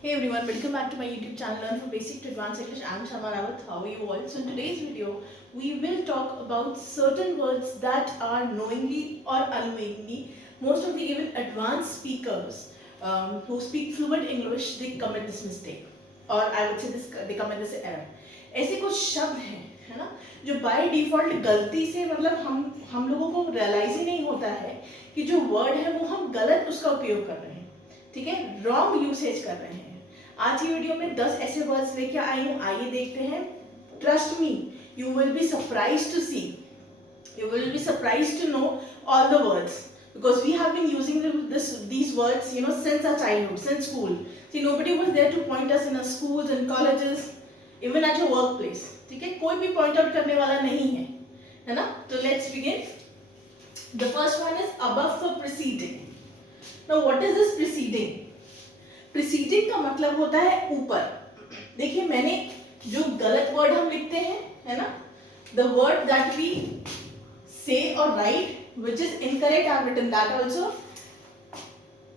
Hey everyone, welcome back to my YouTube channel Learn from Basic to Advanced English. I'm Shama Rawat. How are you all? So in today's video, we will talk about certain words that are knowingly or unknowingly, most of the even advanced speakers who speak fluent English, they commit this mistake. Or I would say this, they commit this error. ऐसे कुछ शब्द हैं, है ना, जो by default गलती से मतलब हम लोगों को रियलाइज ही नहीं होता है कि जो वर्ड है वो हम गलत उसका उपयोग कर रहे हैं, ठीक है, रॉन्ग यूसेज कर रहे हैं। आज की वीडियो में 10 ऐसे वर्ड्स लेके आई हूँ, आइए देखते हैं। Trust me, you will be surprised to see, you will be surprised to know all the words because we have been using these words, you know, since our childhood, since school. See, nobody was there to point us in our schools and colleges, even at your workplace. ठीक है, कोई भी point out करने वाला नहीं है ना? तो let's begin. The first one is above for preceding. Now, what is this preceding? Preceding का मतलब होता है ऊपर. देखिए, मैंने जो गलत वर्ड हम लिखते हैं, है ना, the word that we say or write which is incorrect, I have written that also,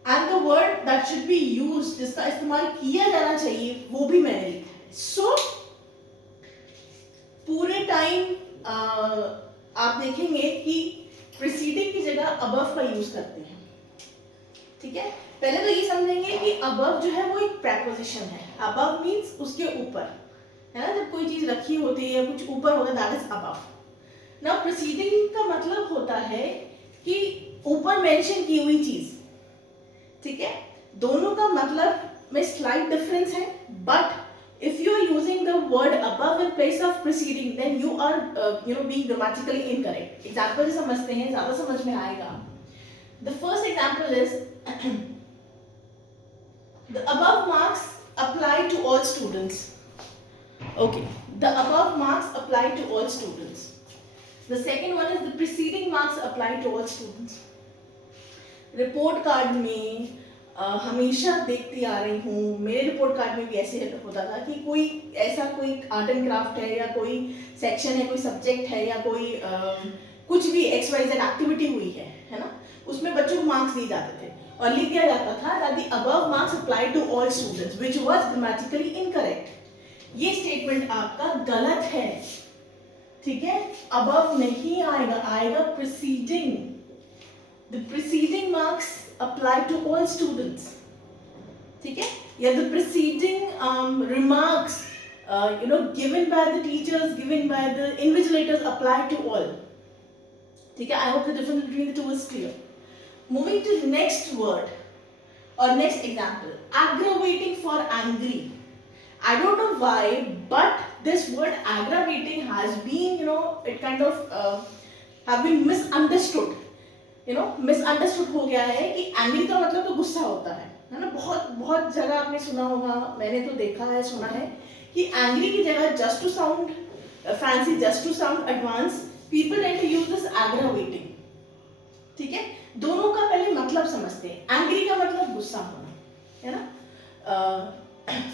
and the word that should be used, जिसका इस्तेमाल किया जाना चाहिए, वो भी मैंने लिखा है. So पूरे टाइम आप देखेंगे कि preceding की जगह above का यूज करते हैं. ठीक है, पहले तो ये समझेंगे कि above जो है वो एक preposition है. Above means उसके ऊपर, है ना, जब कोई चीज रखी होती है या कुछ ऊपर होता है, that is above. Now preceding का मतलब होता है कि ऊपर मेंशन की हुई चीज, ठीक है, दोनों का मतलब में स्लाइट डिफरेंस है, but if you are using the word above in place of preceding, then you are being grammatically incorrect. Example से समझते हैं, ज्यादा समझ में आएगा. The first example is the above marks apply to all students. Okay, the above marks apply to all students. The second one is the preceding marks apply to all students. Report card में हमेशा देखती आ रही हूँ, मेरे report card में भी ऐसे होता था कि कोई ऐसा कोई आर्ट एंड क्राफ्ट है या कोई सेक्शन है, कोई सब्जेक्ट है या कोई कुछ भी XYZ एक्टिविटी हुई है ना, उसमें बच्चों को मार्क्स दिए जाते थे और लिख दिया जाता था that the above marks apply to all students, which was grammatically incorrect. ये स्टेटमेंट आपका गलत है, ठीक है, above नहीं आएगा, आएगा preceding. The preceding marks apply to all students, ठीक है, या the preceding remarks given by the teachers, given by the invigilators apply to all, ठीक है. I hope the difference between the two is clear. Moving to the next word or next example, aggravating for angry. I don't know why, but this word aggravating has been, it kind of have been misunderstood. Misunderstood हो गया है कि angry का मतलब तो गुस्सा होता है ना. बहुत बहुत जगह आपने सुना होगा, मैंने तो देखा है, सुना है कि एंग्री की जगह just to sound fancy, just to sound advance, people tend to use this aggravating. ठीक है, दोनों का पहले मतलब समझते हैं. एंग्री का मतलब गुस्सा होना, है ना,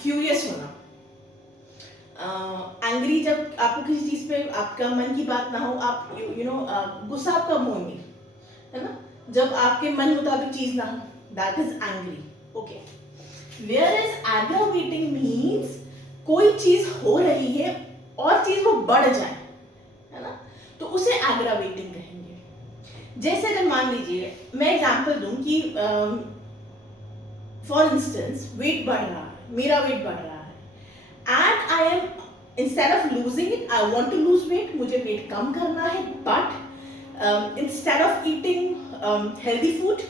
फ्यूरियस होना. एंग्री जब आपको किसी चीज पे आपका मन की बात ना हो, आप गुस्सा आप कब होंगे, है ना, जब आपके मन मुताबिक चीज ना हो, that is angry. Okay, where is aggravating means कोई चीज हो रही है और चीज वो बढ़ जाए, है ना, तो उसे एग्रावेटिंग कहेंगे. जैसे अगर मान लीजिए मैं एग्जांपल दूं कि फॉर इंस्टेंस वेट बढ़ रहा है, मेरा वेट बढ़ रहा है, and I am instead of losing it, I want to lose weight, मुझे वेट कम करना है, but instead of eating healthy food,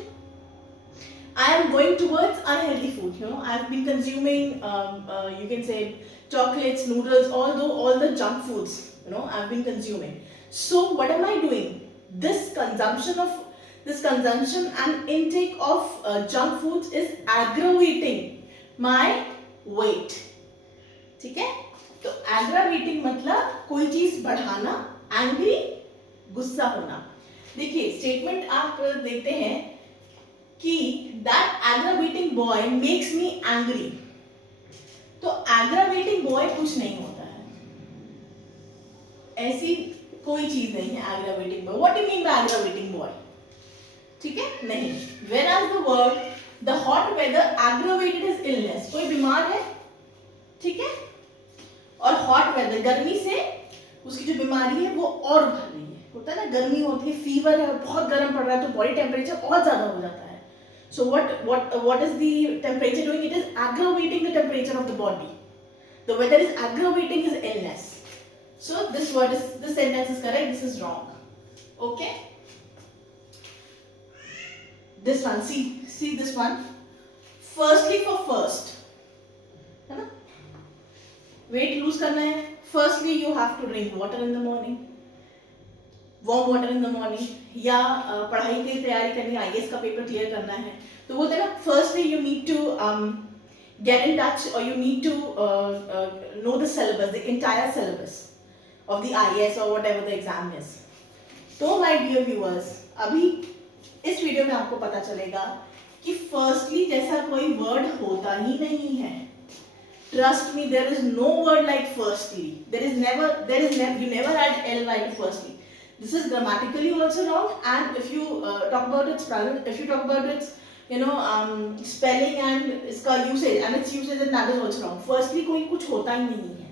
I am going towards unhealthy food. I have been consuming, you can say, chocolates, noodles, all the junk foods. I have been consuming. So what am I doing? This consumption and intake of junk foods is aggravating my weight. ठीक है, तो aggravating मतलब कोई चीज बढ़ाना, angry गुस्सा होना. देखिए स्टेटमेंट आप देते हैं कि that aggravating boy makes me angry. तो aggravating boy कुछ नहीं होता है, ऐसी कोई चीज नहीं है aggravating boy. What do you mean by aggravating boy? ठीक है, नहीं. Whereas the word the hot weather aggravated his illness, कोई बीमार है, ठीक है, और हॉट वेदर गर्मी से उसकी जो बीमारी है वो और बढ़ रही है, होता है ना, गर्मी होती है, फीवर है, बहुत गर्म पड़ रहा है तो बॉडी टेम्परेचर बहुत ज्यादा हो जाता है. So what is the temperature doing? It is aggravating the temperature of the body. The weather is aggravating his illness. So this sentence is correct. This is wrong. Okay. This one, see this one. Firstly for first, है ना? Weight lose करना है. Firstly you have to drink water in the morning. Warm water in the morning, या पढ़ाई की तैयारी करनी, IAS का पेपर क्लियर करना है, तो बोलते हैं ना, firstly you need to get in touch और you need to know the syllabus, the entire syllabus of the IAS और व्हाटएवर द एग्जाम इज. तो माय डियर व्यूअर्स, अभी इस वीडियो में आपको पता चलेगा कि फर्स्टली जैसा कोई वर्ड होता ही नहीं है. Trust me, there is no word like firstly. You never add ly to firstly. This is grammatically also wrong, and if you talk about its spelling and इसका usage and its usage, then that is also wrong. Firstly कोई कुछ होता ही नहीं है,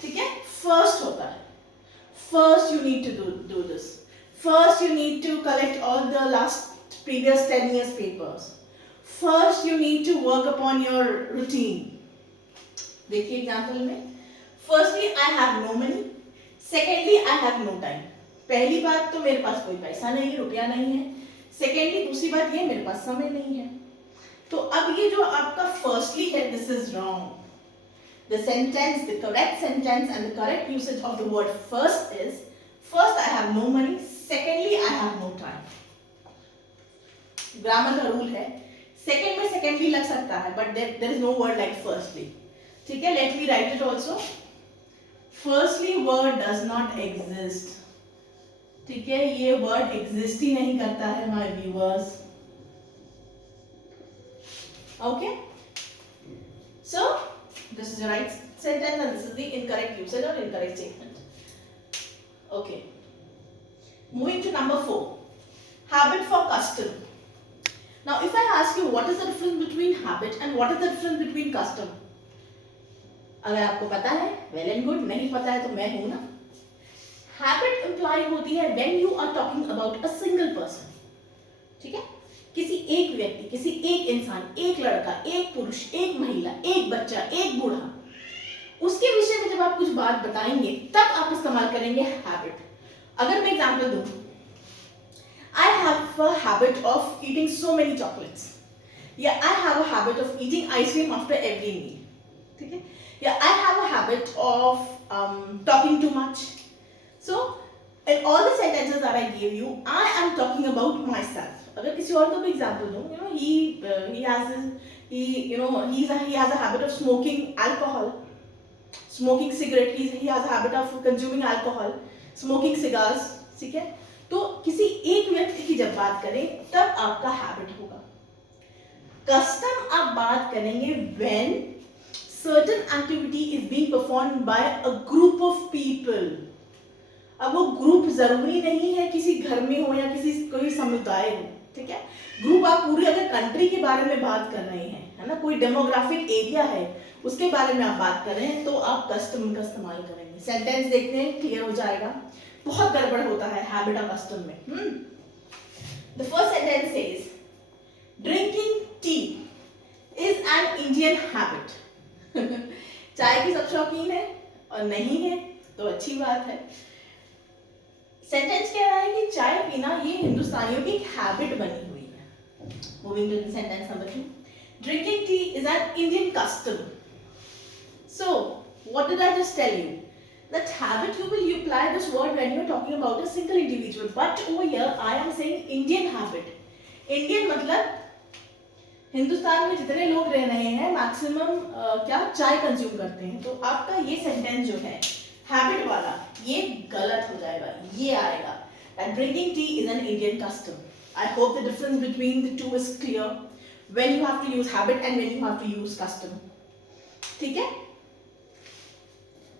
ठीक है, first होता है. First you need to do this. First you need to collect all the previous 10 years papers. First you need to work upon your routine. देखिए एग्जाम्पल में, Firstly I have no money. Secondly I have no time. पहली बात तो मेरे पास कोई पैसा नहीं, रुपया नहीं है. सेकेंडली दूसरी बात ये, मेरे पास समय नहीं है. तो अब ये जो आपका फर्स्टली है, this is wrong. The sentence, the correct sentence and the correct usage of the word first is, first I have no money, secondly I have no time. Grammar का रूल है, सेकेंड में secondly लग सकता है, but there is no word like firstly. ठीक है, let me write it also. Firstly word does not exist. ठीक है, ये वर्ड एग्जिस्ट ही नहीं करता है my viewers. Okay, so this is the right sentence and this is the incorrect usage और incorrect statement. Okay, moving to number 4, habit for custom. Now if I ask you what is the difference between habit and what is the difference between custom, अगर आपको पता है well and good, नहीं पता है तो मैं हूं ना. हैबिट इंप्लाई होती है when you are talking about a single person. ठीक है, किसी एक व्यक्ति, किसी एक इंसान, एक लड़का, एक पुरुष, एक महिला, एक बच्चा, एक बूढ़ा, उसके विषय में जब आप कुछ बात बताएंगे तब आप इस्तेमाल करेंगे हैबिट. अगर मैं एग्जांपल दूं, I have a habit of eating so many chocolates, या I have a habit of eating ice cream after every meal. ठीक है, या I have a habit of talking too much. So, in all the sentences that I gave you, I am talking about myself. अगर किसी और का भी example दूँ, he has a habit of smoking alcohol, smoking cigarette. He has a habit of consuming alcohol, smoking cigars. ठीक है, तो किसी एक व्यक्ति की जब बात करें तब आपका habit होगा. Custom आप बात करेंगे when certain activity is being performed by a group of people. अब वो ग्रुप जरूरी नहीं है किसी घर में हो या किसी कोई समुदाय हो. ठीक है, ग्रुप आप पूरी अगर कंट्री के बारे में बात कर रहे हैं, है ना, कोई डेमोग्राफिक एरिया है उसके बारे में आप बात कर रहे हैं, तो आप कस्टम का इस्तेमाल करेंगे. सेंटेंस देखते हैं, क्लियर हो जाएगा. बहुत गड़बड़ होता है हैबिट और कस्टम में. The first sentence says drinking tea is an Indian habit. चाय की सब शौकीन है और नहीं है तो अच्छी बात है. सेंटेंस कह रहा है कि चाय पीना ये हिंदुस्तानियों की एक हैबिट बनी हुई है. Moving to sentence number 2, drinking tea is an Indian custom. So what did I just tell you? That habit you will apply this word when you are talking about a single individual, but over here I am saying Indian habit. Indian मतलब हिंदुस्तान में जितने लोग रह रहे हैं maximum क्या चाय consume करते हैं. तो आपका ये सेंटेंस जो है हैबिट वाला, ये गलत हो जाएगा. ये आएगा that drinking tea is an Indian custom. I hope the difference between the two is clear when you have to use habit and when you have to use custom. ठीक है,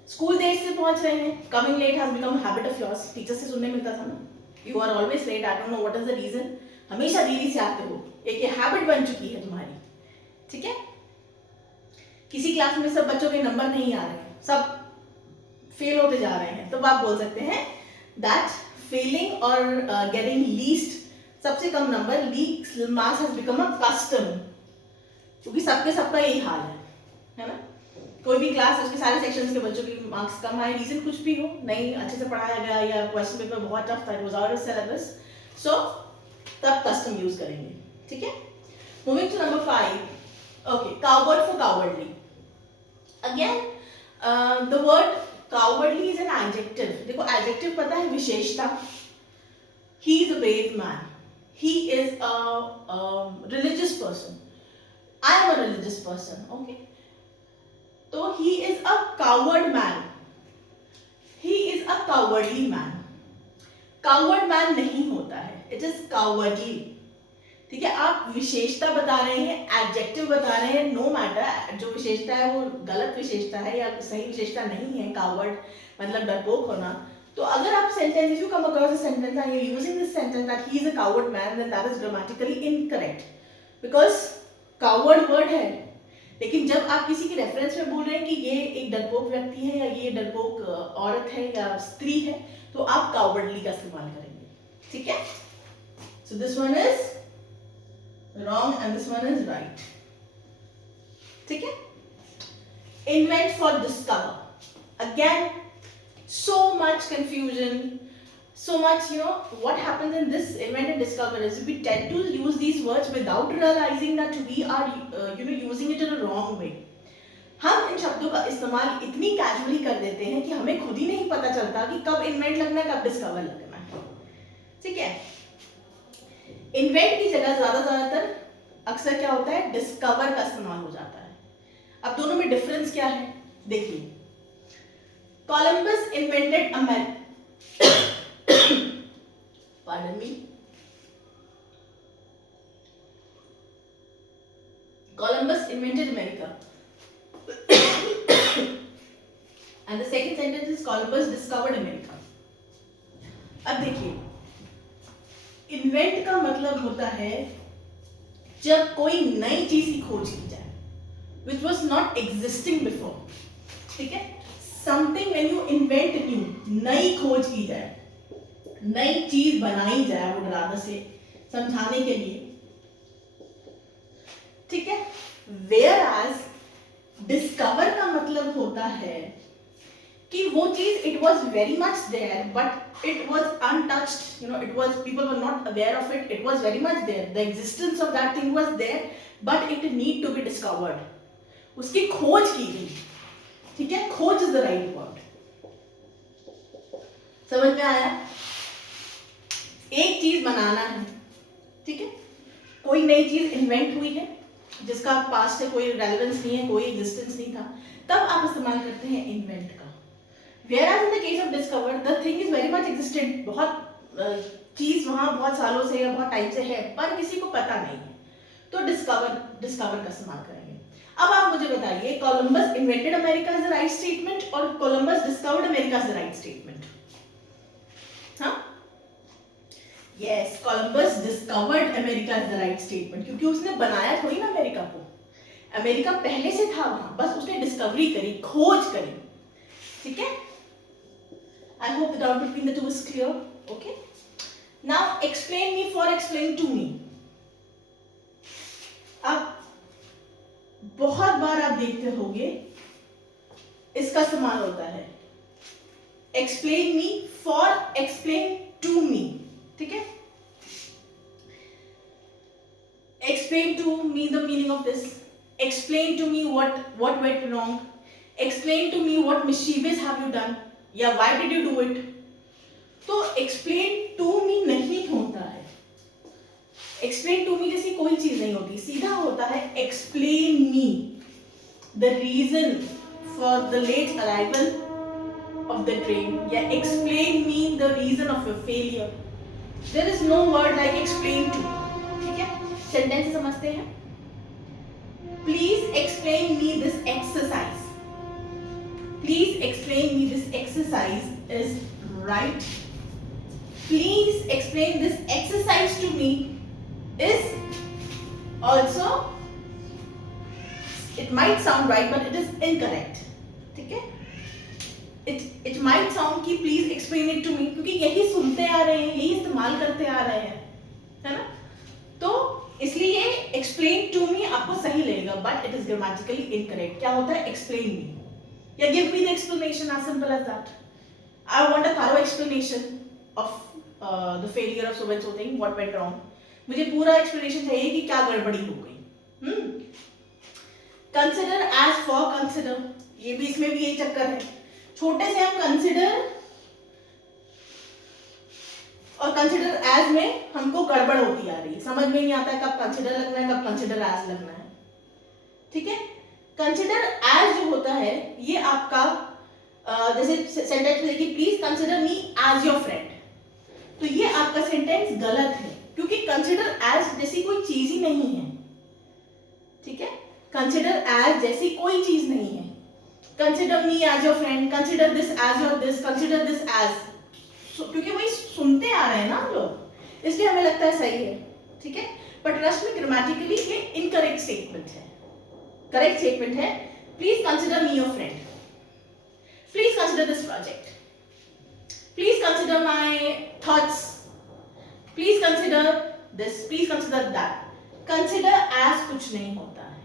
स्कूल देर से पहुंच रहे हैं, coming late has become habit of yours. Teacher से सुनने मिलता था ना, you are always late, I don't know what is the reason. हमेशा देरी से आते हो, एक ये हैबिट बन चुकी है तुम्हारी, ठीक है। किसी क्लास में सब बच्चों के नंबर नहीं आ रहे हैं, सब फेल होते जा रहे हैं, तो आप बोल सकते हैं दैट फेलिंग और गेटिंग लीस्ट, सबसे कम number, least marks has become a custom, क्योंकि सबका यही हाल है ना। कोई भी क्लास उसके सारे सेक्शंस के बच्चों के मार्क्स कम आए, रीजन कुछ भी हो, नहीं अच्छे से पढ़ाया गया या क्वेश्चन पेपर बहुत टफ था, it was out of syllabus, सो तब कस्टम यूज करेंगे, ठीक है। Moving to number 5, okay, coward for cowardly. Again the word cowardly is an adjective. देखो एडजेक्टिव पता है विशेषता, he is a brave man, he is a religious person, I am a religious person, okay, तो he is a coward man, he is a cowardly man, coward man नहीं होता है, it is cowardly, ठीक है। आप विशेषता बता रहे हैं, एडजेक्टिव बता रहे हैं, नो मैटर जो विशेषता है वो गलत विशेषता है या सही विशेषता नहीं है, कावर्ड मतलब डरपोक होना, तो अगर आप sentence, if you come across a sentence and you're using this sentence that he is a coward man, then that is grammatically incorrect, because coward word है, लेकिन जब आप किसी के रेफरेंस में बोल रहे हैं कि ये एक डरपोक व्यक्ति है या ये डरपोक औरत है या स्त्री है, तो आप cowardly का इस्तेमाल करेंगे, ठीक है। So this one is wrong and this one is right, ठीक है। Invent for discover, again so much confusion, so much, you know, what happens in this invent and discover is we tend to use these words without realizing that we are using it in a wrong way. हम इन शब्दों का इस्तेमाल इतनी casually कर देते हैं कि हमें खुद ही नहीं पता चलता कि कब इन्वेंट लगना है, कब डिस्कवर लगना है, ठीक है। इन्वेंट की जगह ज्यादातर अक्सर क्या होता है, डिस्कवर का इस्तेमाल हो जाता है। अब दोनों में डिफरेंस क्या है देखिए। Columbus invented America. Pardon me. Columbus invented America. And the second sentence is Columbus discovered America. अब देखिए, इन्वेंट का मतलब होता है जब कोई नई चीज की खोज की जाए, which was not existing before, ठीक है। Something when you invent new, नई खोज की जाए, नई चीज बनाई जाए वो राधा से समझाने के लिए, ठीक है। वेयर एज डिस्कवर का मतलब होता है कि वो चीज it was very much there but it was untouched, you know, it was, people were not aware of it, it was very much there, the existence of that thing was there but it need to be discovered, उसकी खोज की गई, ठीक है। खोज is the right word, समझ में आया। एक चीज बनाना है, ठीक है, कोई नई चीज इन्वेंट हुई है जिसका पास्ट से कोई रेलेवेंस नहीं है, कोई एग्जिस्टेंस नहीं था, तब आप इस्तेमाल करते हैं इन्वेंट का। Whereas in the case of discover, the thing is very much existed, बहुत चीज वहां बहुत सालों से या बहुत टाइम से है पर किसी को पता नहीं है, तो डिस्कवर का इस्तेमाल करेंगे। अब आप मुझे बताइए, Columbus invented America is the right statement और Columbus discovered America is the right statement? हाँ, yes, Columbus discovered America is the right statement, क्योंकि उसने बनाया थोड़ी ना अमेरिका को, अमेरिका पहले से था वहां, बस उसने डिस्कवरी करी, खोज करी, ठीक है। I hope the doubt between the two is clear. Okay. Now explain me for explain to me. अब बहुत बार आप देखते होंगे इसका इस्तेमाल होता है explain me for explain to me, ठीक है। Explain to me the meaning of this. Explain to me what went wrong. Explain to me what mischievous have you done. या why did you do it? तो explain to me नहीं होता है, explain to me जैसी कोई चीज नहीं होती, सीधा होता है explain me the reason for the late arrival of the train या explain me the reason of your failure. There is no word like explain to, ठीक है। सेंटेंस समझते हैं। Please explain me this exercise. Please explain me this exercise is right. Please explain this exercise to me is also, it might sound right but it is incorrect. ठीक है, it might sound कि please explain it to me, क्योंकि यही सुनते आ रहे हैं, यही इस्तेमाल करते आ रहे हैं, है ना? तो इसलिए explain to me आपको सही लगेगा, but it is grammatically incorrect. क्या होता है? explain me या give me the explanation, as simple as that. I want a thorough explanation of the failure of so and so thing, what went wrong. मुझे पूरा explanation चाहिए कि क्या गड़बड़ी हो गई. Consider as for consider, ये भी इसमें भी यही चक्कर है. छोटे से हम consider और consider as में हमको गड़बड़ होती आ रही है, समझ में नहीं आता है कब consider लगना है, कब consider as लगना है. ठीक है, consider as जो होता है ये आपका जैसे सेंटेंस में देखिए, please consider me as your friend, तो ये आपका सेंटेंस गलत है, क्योंकि कंसिडर एज जैसी कोई चीज ही नहीं है. ठीक है, कंसिडर एज जैसी कोई चीज नहीं है. Consider me as your friend, consider this as your this, consider this as, क्योंकि वही सुनते आ रहे हैं ना हम लोग, इसलिए हमें लगता है सही है. ठीक है, बट रस्ट में ग्रामेटिकली ये इनकरेक्ट स्टेटमेंट है. करेक्ट स्टेटमेंट है, please consider me your friend, please consider this project, please consider my thoughts, please consider this, please consider that. Consider as कुछ नहीं होता है.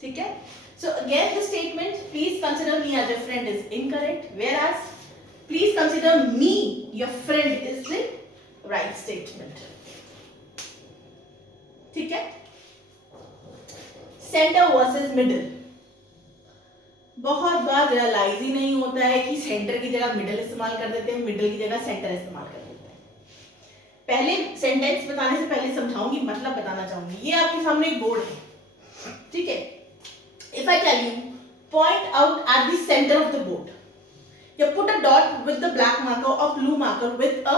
ठीक है, so again the statement please consider me as your friend is incorrect, whereas please consider me your friend is the right statement. ठीक है, center versus middle. बहुत बार realise ही नहीं होता है कि सेंटर की जगह मिडिल इस्तेमाल कर देते हैं, मिडिल की जगह सेंटर इस्तेमाल कर देते हैं. पहले सेंटेंस बताने से पहले समझाऊंगी, मतलब बताना चाहूंगी. ये आपके सामने एक बोर्ड है. ठीक है, if I tell you point out at the centre of the board या put a dot with the black marker और blue marker with a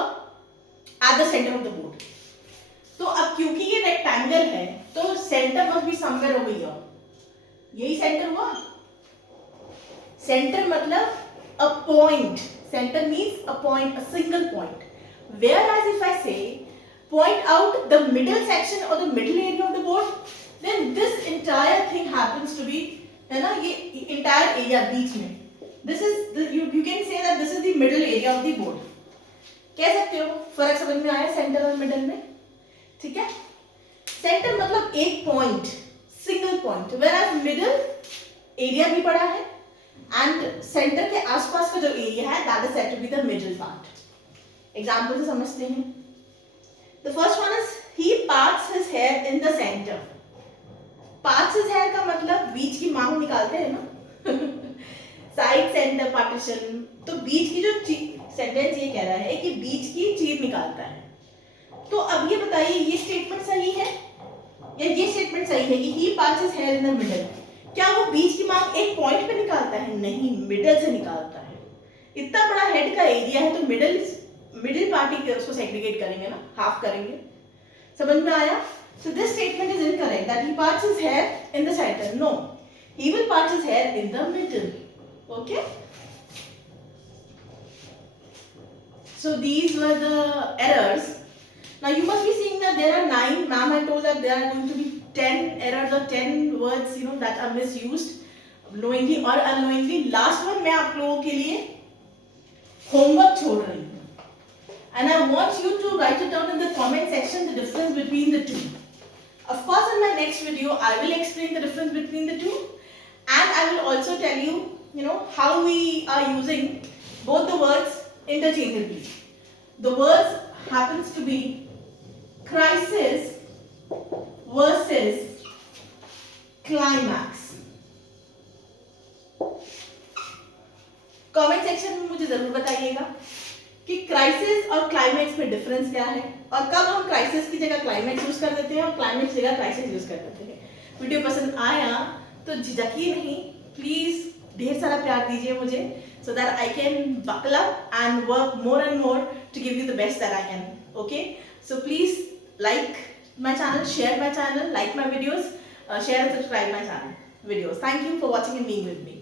at the centre of the board, तो अब क्योंकि ये रेक्टेंगल है तो centre must be somewhere over here. यही centre हुआ. Center मतलब a point. Center means a point, a single point. Whereas if I say point out the middle section or the middle area of the board, then this entire thing happens to be, है ना, ये entire area बीच में. This is the, you can say that this is the middle area of the board. कह सकते हो. फर्क समझ में आया सेंटर और मिडल में? ठीक है, सेंटर मतलब एक point, single point, whereas middle area भी बड़ा है एंड सेंटर के आसपास का जो एरिया है that is said to be the middle part. Example से समझते हैं. The first one is he parts his hair in the centre. Parts his hair का मतलब बीच की मांग निकालते हैं ना. साइड सेंटर पार्टीशन, तो बीच की जो सेंटेंस ये कह रहा है कि बीच की चीज निकालता है. तो अब ये बताइए ये स्टेटमेंट सही है या ये स्टेटमेंट सही है कि he parts his hair in the middle. क्या वो बीच की मांग एक पॉइंट पे निकालता है? नहीं, मिडल से निकालता है. इतना बड़ा हेड का एरिया है तो मिडिल पार्ट ही उसको सेग्रीगेट करेंगे ना, हाफ करेंगे. समझ में आया? So this statement is incorrect that he parts his hair in the center. No, he will part his hair in the middle. Okay, so these were the errors. Now you must be seeing that there are 9. Ma'am had told that there are going to be 10 errors or 10 words, you know, that are misused knowingly or unknowingly. Last one मैं आप लोगों के लिए homework छोड़ रही हूँ, and I want you to write it down in the comment section the difference between the two. Of course, in my next video I will explain the difference between the two, and I will also tell you, you know, how we are using both the words interchangeably. The words happens to be crisis versus climax. Comment section में मुझे जरूर बताइएगा कि crisis और climax में difference क्या है और कब हम क्राइसिस की जगह क्लाइमैक्स यूज कर देते हैं और क्लाइमैक्स की जगह क्राइसिस यूज कर देते हैं. वीडियो पसंद आया तो झिझकिए नहीं, प्लीज ढेर सारा प्यार दीजिए मुझे, so that I can buckle up and work more and more to give you the best that I can. Okay, so please like my channel, share my channel, like my videos, share and subscribe my channel videos. Thank you for watching and being with me.